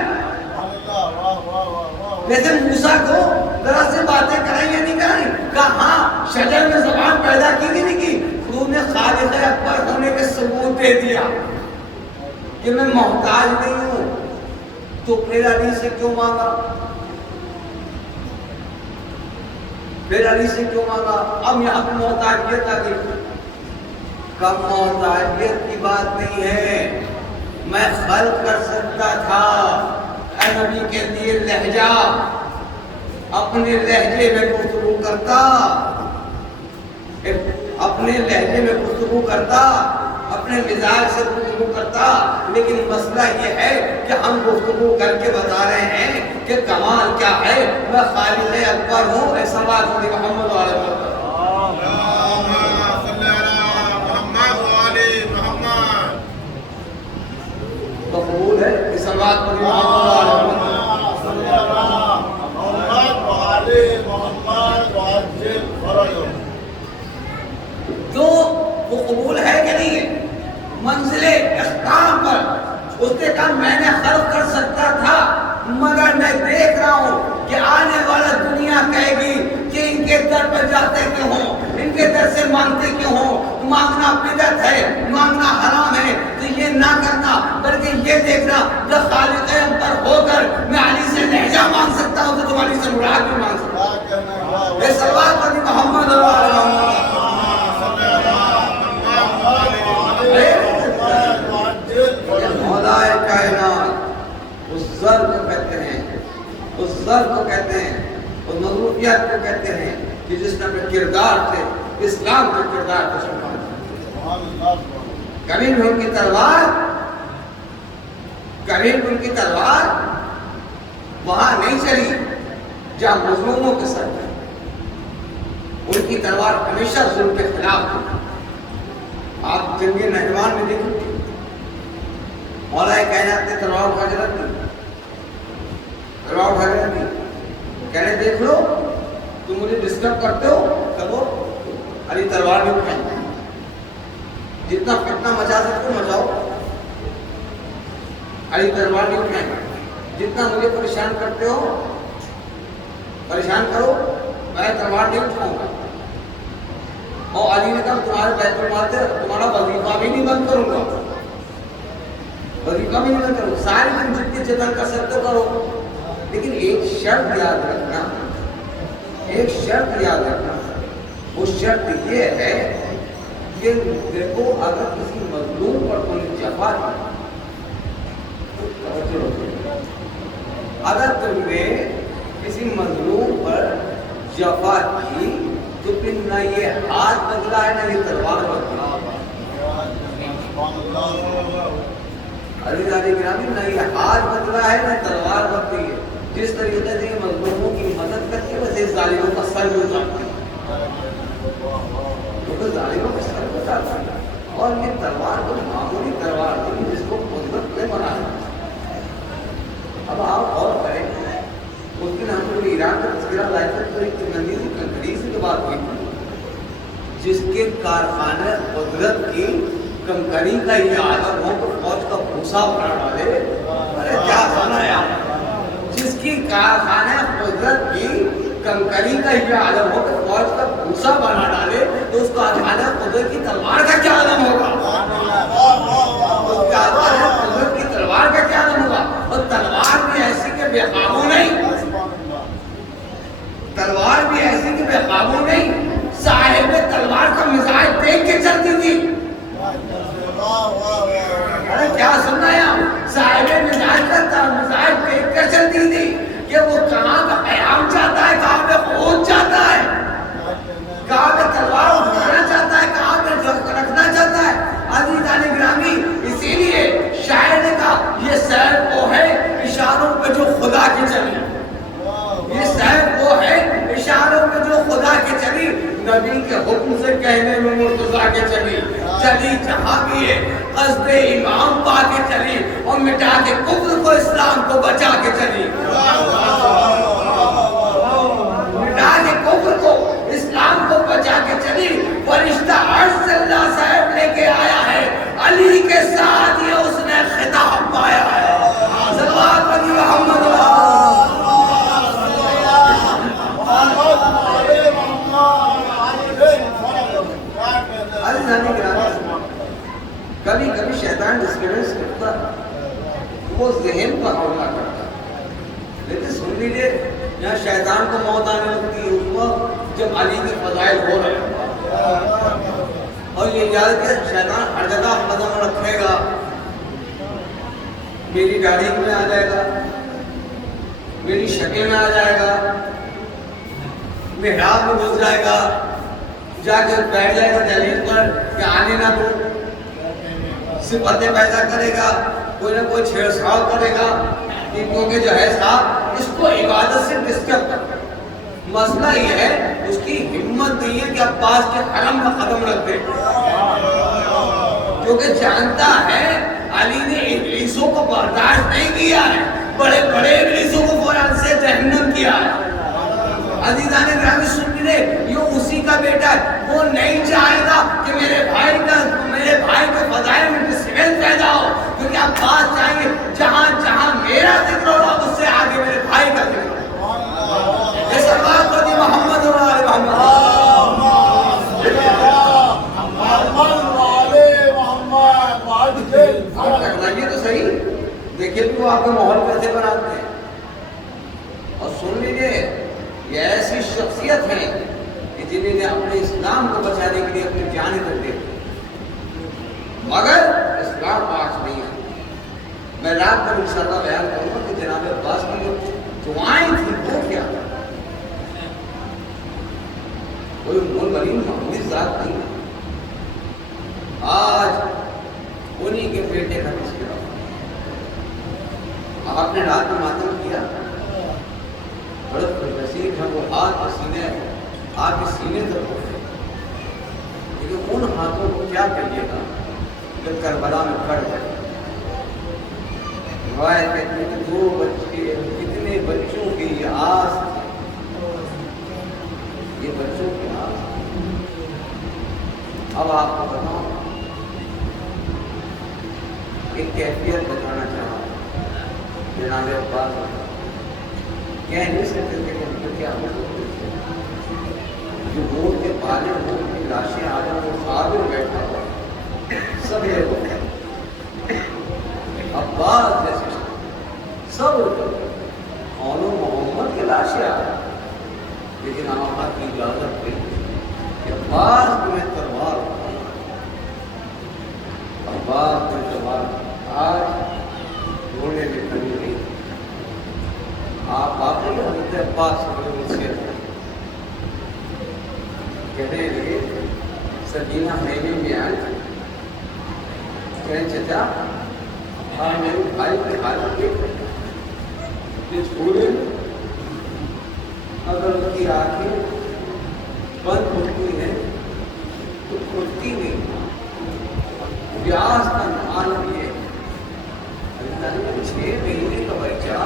جیسے موسیٰ کو درخت سے باتیں کرائیں یا نہیں کرائیں. کہاں شجر میں زبان پیدا کی کہ نہیں کی, تو نے خالق اکبر ہونے کے ثبوت دے دیا کہ میں محتاج نہیں ہوں. تو پھر علی سے کیوں مانگا, پھر علی سے کیوں مانگا؟ اب یہاں پہ محتاجیت آ گئی. کم محتاجیت کی بات نہیں ہے، میں خلق کر سکتا تھا۔ اے نبی کے لیے لہجہ، اپنے لہجے میں گفتگو کرتا، اپنے لہجے میں گفتگو کرتا، اپنے مزاج سے گفتگو کرتا، لیکن مسئلہ یہ ہے کہ ہم گفتگو کر کے بتا رہے ہیں کہ کمال کیا ہے، میں خالق اکبر ہوں۔ ایسا بات ہوئی محمد علیہ وسلم قبول ہے اس بات پر جو وہ قبول ہے کہ نہیں ہے؟ منزل اختتام پر اس نے کہا میں نے خلق کر سکتا تھا، مگر میں دیکھ رہا ہوں کہ آنے والا دنیا کہے گی کہ ان کے در پر جاتے کیوں ہوں، ان کے در سے مانگتے کیوں ہوں، مانگنا بدعت ہے، مانگنا حرام ہے، تو یہ نہ کرنا بلکہ یہ دیکھنا جب خالق اکبر ہو کر میں علی سے لہجہ مانگ سکتا ہوں تو تم علی سے مراد بھی مانگ سکتا ہوں۔ یہ صلوات پڑھی محمد مولا کائنات، اس ذر کو کہتے ہیں، اس ذر کو کہتے ہیں، اس مغلوبیت کو کہتے ہیں کہ جس نے اپنے کردار سے اسلام کے کردار کو سنبھالا۔ کبھی بھی ان کی تلوار، کبھی بھی ان کی تلوار وہاں نہیں چلی جہاں مظلوموں کے سر تھے، ان کی تلوار ہمیشہ ظلم کے خلاف تھی۔ آپ جنگ نہروان میں دیکھیں مولا کائنات نے تلوار اٹھا کے رکھ دی، تلوار اٹھا کے رکھ دی، کہنے دیکھ لو تم مجھے ڈسٹرب کرتے ہو، چلو علی تلوار نہیں اٹھائیں، جتنا فتنہ مچا سکتے ہو مچاؤ، علی تلوار نہیں اٹھائیں، جتنا مجھے پریشان کرتے ہو پریشان کرو، میں تلوار نہیں اٹھاؤں گا۔ اور علی نے کہا تمہارے بیت المال سے تمہارا وظیفہ بھی نہیں بند کروں گا، وظیفہ بھی نہیں بند کروں، سارے دن جتنی جتن کر سکتے ہو کرو، لیکن ایک شرط یاد رکھنا، ایک شرط یاد رکھنا، وہ شرط یہ ہے کہ دیکھو اگر کسی مظلوم پر تم نے جفا دی، اگر تم نے کسی مظلوم پر جفا کی تو پھر نہ یہ ہاتھ بدلا ہے نہ یہ تلوار بدلا، علی گرامی نہ یہ ہاتھ بدلا ہے نہ تلوار بدلی ہے۔ جس طریقے سے یہ مظلوموں کی مدد کرتی ہے ویسے ظالموں کا سر بھی اتارتی ہے، کیونکہ ظالموں کا سر اتارتا ہے، اور یہ تلوار تو معمولی تلوار نہیں جس کو قدرت نے بنایا۔ اب آپ غور کریں، اس دن ہم نے ایران کا تذکرہ لائے تھے تو ایک کنکریز کی بات ہوئی تھی، جس کے کارخانہ قدرت کی کنکری کا یہ عالم ہو تو فوج کا بھوسا بنا ڈالے، ارے کیا سنایا، جس کی کارخانہ قدرت کی کنکری کا یہ عالم ہو کہ فوج کا بھوسا بنا ڈالے تو اس کارخانہ قدرت کی تلوار کا کیا عالم ہوگا، اس کارخانہ قدرت کی تلوار کا کیا عالم ہوگا۔ اور تلوار بھی ایسی کہ بے قابو نہیں، تلوار بھی ایسی کہ بے قابو نہیں، صاحب تلوار کا مزاج دیکھ کے چلتی تھی، ارے کیا سننا ہے آپ، صاحب مزاج کا مزاج دیکھ کر چلتی تھی کہ وہ کہاں پہ قیام چاہتا ہے، کہاں پہ خود چاہتا ہے، کہاں پہ تلوار اٹھانا چاہتا ہے، کہاں پہ رکھنا چاہتا ہے۔ عزیزان گرامی، اسی لیے شاعر نے کہا یہ سیر وہ ہے اشاروں پہ جو خدا کی چلی، یہ سیر وہ ہے اشاروں پہ جو خدا کی چلی، نبی کے حکم سے کہنے میں مرتضیٰ کے چلی، چلی جہاں بھی ہے قصد امام پا کے چلی، اور مٹا کے کفر کو اسلام کو بچا کے چلی، مٹا کے کفر کو اسلام کو بچا کے چلی۔ فرشتہ عرش سے اللہ صاحب لے کے آیا ہے، علی کے ساتھ یہ اس نے خطاب پایا ہے، صلوات علی محمد کبھی کبھی شیطان ڈسکریس کرتا، وہ ذہن پر حملہ کرتا، لیکن سن لیجیے یہاں شیطان کو موت آنے لگتی ہے اس وقت جب علی کے فضائل ہو رہے ہیں، اور اور یہ یاد کہ شیطان ہر جگہ قدم رکھے گا، میری گاڑی میں آ جائے گا، میری شکل میں آ جائے گا، محراب میں گھس جائے گا، جا کے بیٹھ جائے گا دہلیز پر کہ آنے نہ دو، صفتیں پیدا کرے گا، کوئی نہ کوئی چھیڑ چھاڑ کرے گا، کیونکہ جو ہے صاحب اس کو عبادت سے ڈسٹرب کرتا ہے۔ مسئلہ یہ ہے اس کی ہمت نہیں ہے کہ عباس کے حرم میں قدم رکھ دے، کیونکہ جانتا ہے علی نے ابلیسوں کو برداشت نہیں کیا ہے، بڑے بڑے ابلیسوں کو قرآن سے جہنم کیا ہے۔ عزیزان گرامی سنیے، یہ اسی کا بیٹا ہے، وہ نہیں چاہے گا کہ میرے بھائی کو فضائل میں ڈسپلن پیدا ہو، کیونکہ عباس چاہیے جہاں جہاں میرا ذکر ہوگا اس سے آگے میرے بھائی کا ذکر ہوگا۔ جیسا بات ہوتی محمد اور آل محمد، ٹکرائیے تو صحیح، دیکھیے تو آپ کے ماحول کیسے بناتے ہیں۔ اور سن لیجیے، یہ ایسی شخصیت ہے کہ جنہیں نے اپنے اسلام کو بچانے کے لیے اپنی جانیں تک دے دی، مگر اسلام پاس نہیں ہے۔ میں رات کو انشاءاللہ بیان کروں گا کہ جناب عباس کی جو دعائیں تھیں وہ کیا تھا۔ کوئی مول ولی محمد ذات نہیں ہے، آج انہی کے بیٹے کا تذکرہ۔ آپ نے رات میں ماتم کیا، بڑا خوش نصیب ہے وہ ہاتھ کے سینے، آپ کے سینے تک پہنچے، لیکن ان ہاتھوں کو کیا کریے گا جو کربلا میں پڑ گئے۔ روایت کہتی ہے کہ دو بچے، کتنے بچوں کی یہ آس، یہ بچوں کی آس۔ اب آپ کو بتاؤں ایک کیفیت بتانا چاہا جناب عباس، کہہ نہیں سکتے تھے کہ ہم کو کیا ہو سکتے، جو روڈ کے پالے روڈ کی لاشیں آ جائیں وہ صابر بیٹھا ہوا سب یہ ہو گیا، عباس جیسے سب اور محمد کے لاشیں آ رہے، لیکن آقا کی اجازت ہوئی کہ عباس میں تلوار اٹھاؤں، عباس میں تلوار آج گھوڑے میں کھڑی ہوئی۔ آپ واقعی حضرت عباس سے کہنے لگے، سکینہ خیمے میں آئی، کہیں چچا آپ میرے بھائی کی حالت کے چھوڑے، اگر اس کی آنکھیں بند ہوتی ہیں تو کھلتی نہیں۔ بیاس کا عالم یہ 6 مہینے کا بچہ،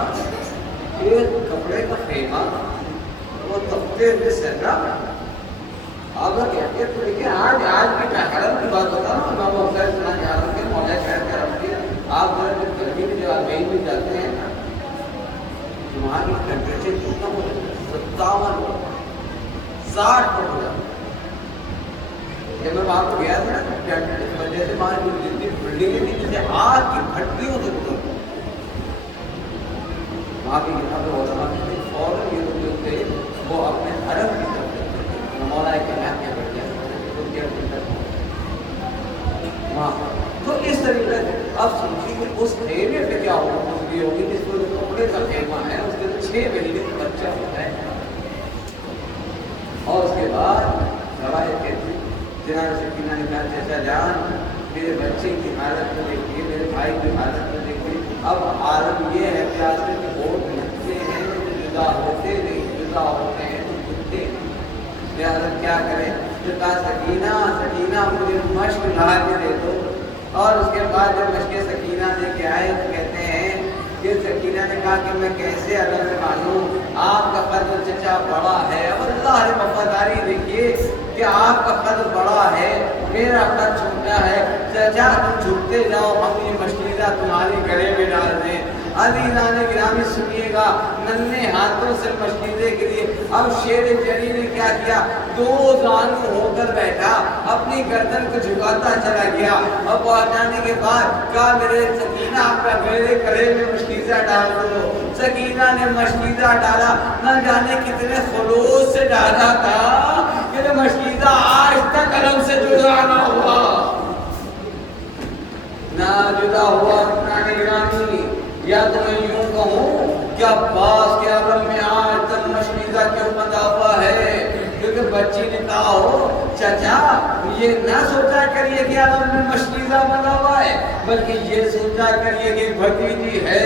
ایک کپڑے کا خیمہ، وہ تختے میں سہرا، آپ کہتے ہیں لیکن آج بھی میں حرم کی بات بتا رہا ہوں، امام حسین صلی اللہ علیہ وسلم کے مولا شہر کے حرم کی، آپ جب گرمی میں جو آلمین میں جاتے ہیں تو وہاں کی ٹیمپریچر کتنا ہو جاتا ہے، 57 60 پر ہو جاتا ہے۔ جب میں وہاں کو گیا تھا اس وجہ سے وہاں جو جتنی بلڈنگیں تھیں جیسے آگ کی بھٹیوں سے گزر وہاں کے یہاں پہ علماء تھے، فوراً یہ لوگ جو تھے وہ اپنے حرم کی طرف تھے، مولا کے نام کے بیٹھ گیا وہاں۔ تو اس طریقے سے اب سمجھیے کہ اس خیمے پہ کیا ہوگی ہوگی جس کو جو کپڑے کا خیمہ ہے اس کے تو 6 مہینے کا بچہ ہوتا ہے، اور اس کے بعد روایت کہتی جناب سکینہ نے کہا چچا جان میرے بچے کی حالت کو دیکھیے، میرے بھائی کی حالت کو دیکھیے، اب عالم یہ ہے کہ آج کے بہت ملتے ہیں تو جدا ہوتے نہیں، جدا ہوتے ہیں تو جھکتے نہیں، لہٰذا کیا کریں؟ جو کہا سکینہ مجھے مشق لا کے دے دو، اور اس کے بعد جب مشق سکینہ لے کے آئے تو کہتے ہیں کہ سکینہ نے کہا کہ میں کیسے الگ مانوں، آپ کا قدر چچا بڑا ہے۔ اب اللہ نے وفاداری دیکھیے کہ آپ کا قدر بڑا ہے، میرا قدر چھوٹا ہے، چچا تم جھکتے جاؤ، ہم یہ مشکلہ تمہارے گلے میں ڈال دیں۔ عزیزان گرامی سنیے گا، ننھے ہاتھوں سے مشکلے کے لیے اب شیر جری نے کیا کیا، 2 زانو ہو کر بیٹھا، اپنی گردن کو جھکاتا چلا گیا، اب وہ جانے کے بعد کہا میرے سکینہ آپ کا میرے گلے میں مشکلہ ڈال دو، سکینہ نے مشکیزہ ڈالا، نہ جانے کتنے خلوص سے ڈالا تھا کہ مشکیزہ آج تک علم سے جدا نہ ہوا، نہ جدا ہوا۔ نگرانی یا تو میں یوں کہوں کہ عباس کے عالم میں آج تک مشکیزہ کیوں بندہ ہوا ہے؟ کیونکہ بچی نے کہا ہو چچا یہ نہ سوچا کریے کہ عالم میں مشکیزہ بندہ ہوا ہے، بلکہ یہ سوچا کریے کہ بھتیجی ہے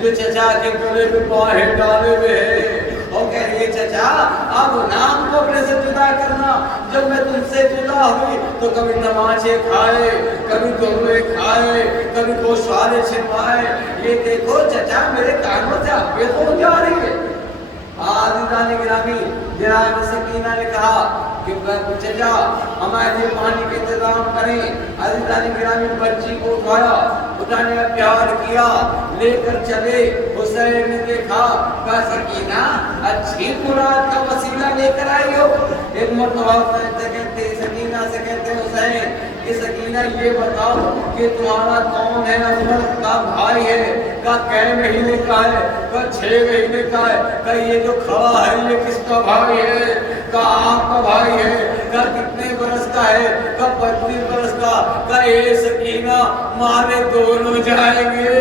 جو چچا کے گلے میں باہر ڈالے ہوئے ہے، اور کہہ رہی ہے چچا اب نام کو اپنے سے جدا کرنا، جب میں تم سے جدا ہوئی تو کبھی نمازیں کھائے، کبھی دورے کھائے، کبھی گوشوارے چھپائے، یہ دیکھو چچا میرے کانوں سے ابے تو جا رہی ہے۔ عزیزان گرامی جناب سکینہ نے کہا کہ چچا ہمارے لیے پانی کا انتظام کریں۔ عزیزان گرامی بچی کو اٹھایا، اٹھانے کا پیار کیا، لے کر چلے۔ حسین نے دیکھا، کہا سکینہ اچھی مراد کا وسیلہ لے کر آئی ہو۔ ایک مرتبہ سکینہ سے کہتے حسین کہ سکینہ یہ بتاؤ کہ تمہارا کون ہے؟ عمر کا بھائی ہے؟ کہا کئے مہینے کا ہے؟ کہا 6 مہینے کا ہے۔ کہا یہ جو کھڑا ہے یہ کس کا بھائی ہے؟ کہا آپ کا بھائی ہے۔ کہا کتنے برس کا ہے؟ کہا 32 برس کا۔ کہا اے سکینہ مارے دونوں جائیں گے،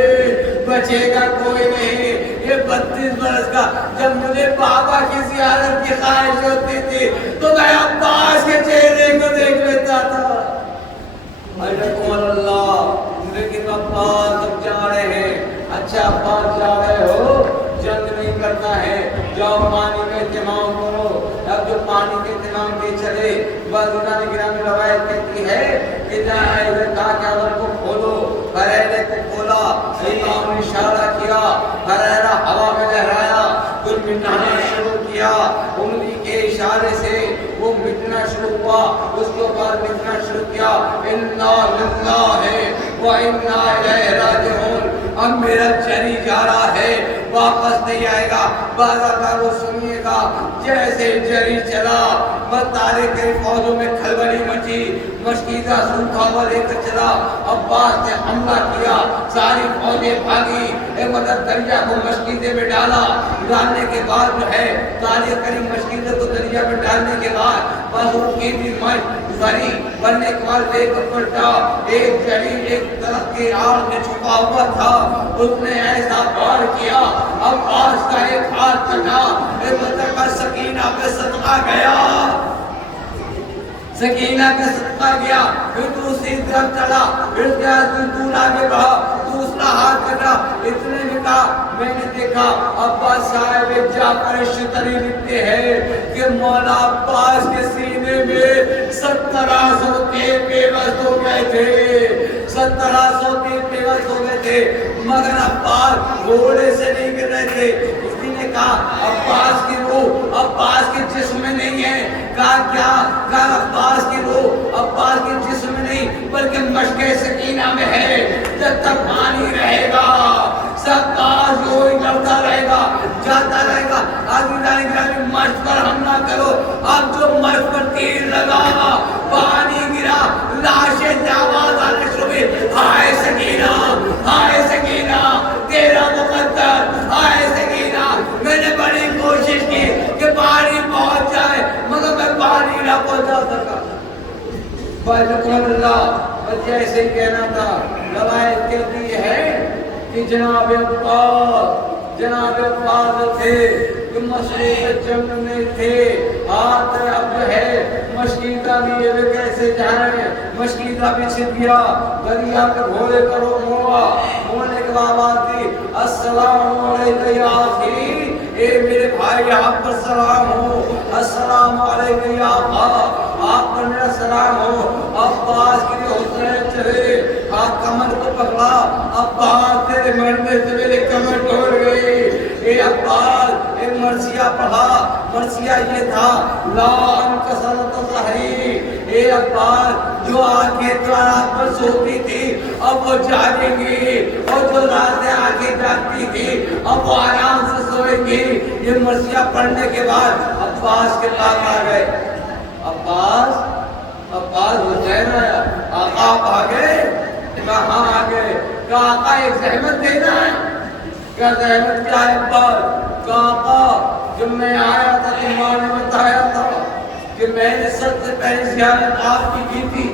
بچے گا کوئی نہیں۔ یہ 32 برس کا، جب مجھے بابا کی زیارت کی خواہش ہوتی تھی تو میں عباس کے چہرے کو دیکھ لیتا تھا۔ اللہ، لیکن عباس اب جا رہے ہیں۔ اچھا عباس جا رہے ہو، جنگ نہیں کرنا ہے، جاؤ پانی کا اہتمام کرو۔ اب جو پانی کے اہتمام کے چلے، بازودان گرامی روایت کہتی ہے کہ جہاں کہا کہ عمر کو کھولو، ہریرے کو کھولا، امام نے اشارہ کیا، ہریرا ہوا میں لہرایا، پھر مٹانا شروع کیا، انگلی کے اشارے سے وہ مٹنا شروع ہوا، اس کے بعد مٹنا شروع کیا۔ انا للہ و انا الیہ راجعون، اب میرا جری جا رہا ہے، واپس نہیں آئے گا۔ بازار سنیے گا، جیسے جری چلا بتارے کے فوجوں میں کھلبلی مچی، مشکیزہ سوکھا ہوا لے کر چلا۔ عباس نے حملہ کیا، ساری فوجیں بھاگی، مدد دریا کو مشکیزے میں ڈالا۔ ڈالنے کے بعد جو ہے تاریخ کریم مشکیزے کو دریا میں ڈالنے کے بعد بس وہ کی بھی زری بننے کے بعد لے کر پلٹا۔ ایک جری ایک درخت کی آڑ میں چھپا ہوا تھا، اس نے ایسا وار کیا، عباس کا ایک ہاتھ کٹا، مطلب کا سکینہ پہ صدقہ گیا، سکینہ کا صدقہ گیا۔ پھر دوسری طرف چلا، پھر دور آگے بڑھا، دوسرا ہاتھ کٹا۔ اتنے میں کہا میں نے دیکھا عباس صاحب جعفر شتری لکھتے ہیں کہ مولا عباس کے سینے میں 1700 تیر پیوست ہو گئے تھے، 1700 تیر پیوست ہو گئے تھے، مگر عباس گھوڑے سے نہیں گر رہے تھے۔ اسی نے کہا عباس کی روح عباس کے جسم میں نہیں ہے۔ کہا کیا؟ کہا عباس کی روح عباس کے جسم میں نہیں بلکہ مشق سکینہ میں ہے۔ جب تک پانی رہے گا سب عباس جو ہی لڑتا رہے گا، جاتا رہے گا۔ عزیزان گرامی مشق پر حملہ کرو، اب جو مشق پر تیر لگا پانی گرا، لاشیں آواز آنے شروع ہوئی، ہائے سکینہ، ہائے سکینہ تیرا مقدر، ہائے سکینہ میں نے بڑی کوشش کی کہ پانی پہنچ جائے مگر میں پانی نہ پہنچا سکا۔ بھائی اللہ بس ایسے ہی کہنا تھا۔ روایت کہتی ہے کہ جناب عباس تھے کہ مشروط جنگ میں تھے، ہاتھ اب جو ہے مشکیزہ بھی یہ کیسے جائیں، مشکیزہ بھی چھپ گیا، دریا کے گھوڑے کرو موڑا، موڑنے کے بعد آواز دی السلام علیکم یا اخی، اے میرے بھائی آپ پر سلام ہو، السلام علیکم یا آقا آپ پر میرا سلام ہو۔ عباس کے لیے حسین چلے، ہاتھ کمر کو پکڑا، عباس تیرے مرنے سے میرے کمر ٹوٹ گئی۔ اے عباس اے مرثیہ پڑھا، مرثیہ یہ تھا لا انکسرت ظہری، اے عباس جو آنکھیں تو رات پر سوتی تھی اب وہ جاگیں گی، اور جو راتیں آنکھیں جاگتی تھی اب وہ آرام سے سوئیں گی۔ یہ مرثیہ پڑھنے کے بعد عباس کے پاس آ گئے۔ عباس حسین آیا، آقا آپ آ گئے؟ کہا ہاں آ گئے۔ کہا آقا ایک زحمت دینا ہے۔ کیا رحمت کیا ہے عباس؟ کہا آقا جب میں آیا تھا تو ماں نے بتایا تھا کہ میں نے سب سے پہلے زیارت آپ کی تھی،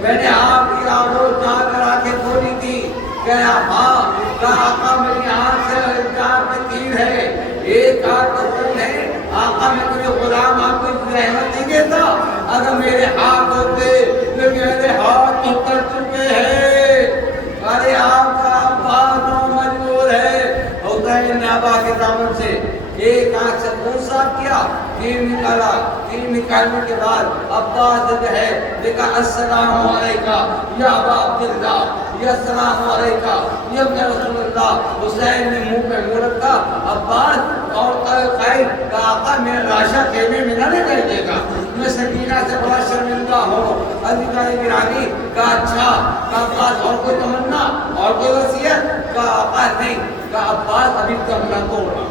میں نے آپ کی آگوش جا کر آنکھیں کھولی تھی، کہا ہاں، کہا آقا میری آنکھ سے ایک آنکھ میں تیر ہے، ایک آنکھ کا خون ہے، آقا میں کوئی غلام آپ کو رحمت نہیں دیتا؟ اگر میرے ہاتھ ہوتے تو میرے ہاتھ تو کر چکے ہیں۔ ارے آپ کا عباس مجبور ہے، حسین نے ابا کے دامن سے ایک آنکھ سے خون صاف کیا، تیر نکالا، تیر نکالنے کے بعد عباس جو ہے دیکھا السلام علیکہ یا ابا عبداللہ، یا السلام علیکہ یا ابن رسول اللہ۔ حسین نے منہ پہ منہ رکھا، عباس اور قائد کا آقا میرا لاشا خیمے میں نہ لے کر دے گا، میں سکینہ سے بڑا شرمندہ ہوں۔ عزیزان گرامی کا اچھا، کا عباس اور کوئی تمنا اور کوئی وصیت؟ کا آقا نہیں، کا عباس ابھی تم نہ توڑنا،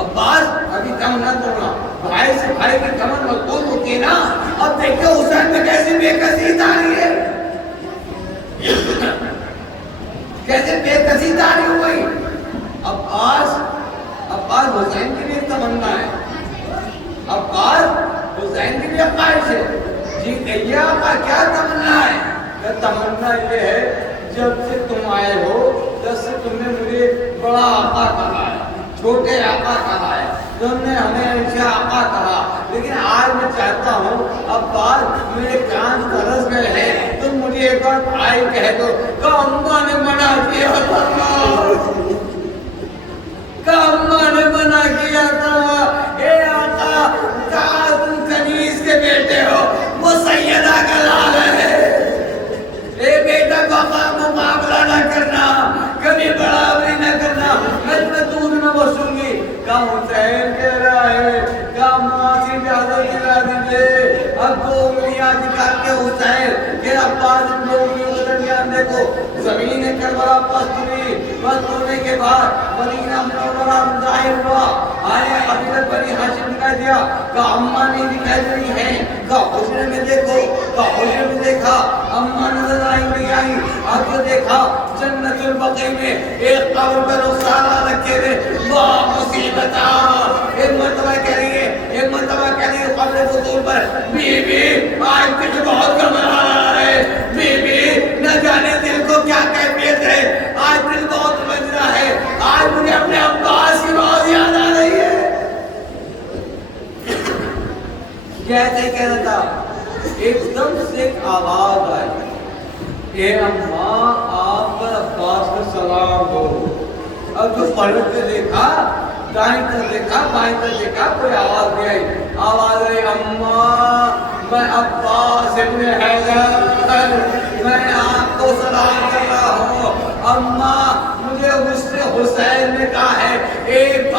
عباس ابھی کم نہ توڑنا، بھائی سے بھائی کی کمر مضبوط ہوتی ہے نا۔ اب دیکھیں حسین میں کیسی بے کسی تاری ہے، کیسے بے کسی تاری ہو گئی۔ عباس حسین کی بھی تمنا ہے، عباس حسین کی بھی خواہش ہے۔ جی کہیے آقا کیا تمنا ہے؟ کہ تمنا یہ ہے جب سے تم آئے ہو جب سے تم نے مجھے بڑا آقا کہا ہے، چھوٹے آقا کہا ہے، تم نے ہمیں ہمیشہ آقا کہا، لیکن آج میں چاہتا ہوں عباس میرے کان ترس گئے ہیں، تم مجھے ایک بار بھائی کہہ دو۔ کہ اماں نے منع کیا تھا، کہ اماں نے منع کیا تھا، اے آقا کہا تم کنیز کے بیٹے ہو، وہ سیدہ کا لال ہے، اے بیٹا بابا مقابلہ نہ کرنا، کبھی برابری نہ کرنا، میں تمہیں دودھ نہ بسوں گی۔ کہ حسین کہہ رہا ہے کہ معافی اجازت دلا دیجیے۔ اب دو انگلیاں دکھا کے حسین کہ عباس ان دو انگلیوں کے درمیان دیکھو، زمین کربلا پست ہوئی، پست ہونے کے بعد مدینہ منورہ ظاہر ہوا، آئے قبیلہ بنی ہاشم دکھائی دیا، کہ اماں نہیں دکھائی رہی ہیں، کہ حجرے میں دیکھو، کہ حجرے میں دیکھا اماں نظر آئی نہیں آئی، آگے دیکھا جنت البقیع میں ایک قبر پر رخسارہ رکھے ہوئے، واہ مصیبت ایک مرتبہ کہہ رہی ہے، ایک مرتبہ کہہ رہی ہے قبر بطول پر، بی بی آج تجھے بہت گھبرا رہا ہے، بی بی نہ جانے دل کو کیا کیفیت ہے، آج دل بہت بج رہا ہے، آج مجھے اپنے عباس کی بہت یاد آ رہی ہے۔ کیسے کہہ رہا تھا، ایک دم سے ایک آواز آئی، اے اماں آپ پر عباس کا سلام ہو۔ اب جو پلٹ کے دیکھا، دائیں طرف دیکھا، بائیں طرف دیکھا، کوئی آواز نہیں آئی، آواز آئی اماں میں عباس ابن حیدر، میں آپ کو سلام کر رہا ہوں، اماں مجھے حسین نے کہا ہے ایک